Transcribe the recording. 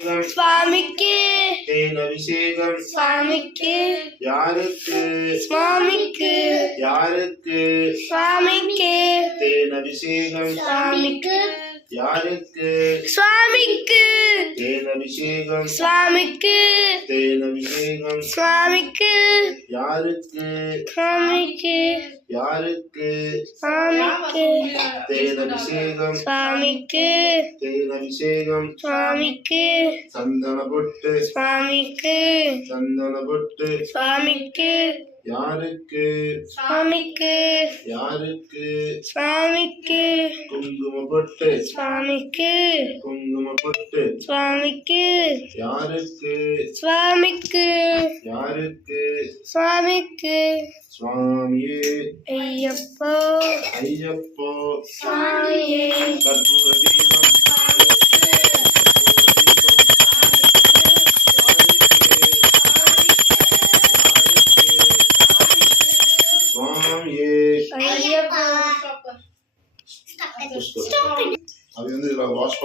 சுவாமிக்கு தேன் அபிஷேகம் சுவாமிக்கு யாருக்கு சுவாமிக்கு யாருக்கு சுவாமிக்கு தேன் அபிஷேகம் சுவாமிக்கு யாருக்கு சுவாமிக்கு தேன் அபிஷேகம் சுவாமிக்கு தேன் அபிஷேகம் சுவாமிக்கு யாருக்கு சுவாமிக்கு யாருக்கு சுவாமிக்கு தேன் அபிஷேகம் சுவாமிக்கு தேன் அபிஷேகம் சுவாமிக்கு சந்தன பொட்டு சுவாமிக்கு சந்தன பொட்டு சுவாமிக்கு யாருக்கு சுவாமிக்கு யாருக்கு சுவாமிக்கு குங்கும பொட்டு சுவாமிக்கு குங்கும பொட்டு சுவாமிக்கு யாருக்கு சுவாமிக்கு யாருக்கு சுவாமிக்கு சுவாமியே ஐயப்போ ஐயப்போ சுவாமியே கற்பூர தீபம் சுவாமியே ஐயப்போ அது வந்து வாஷ்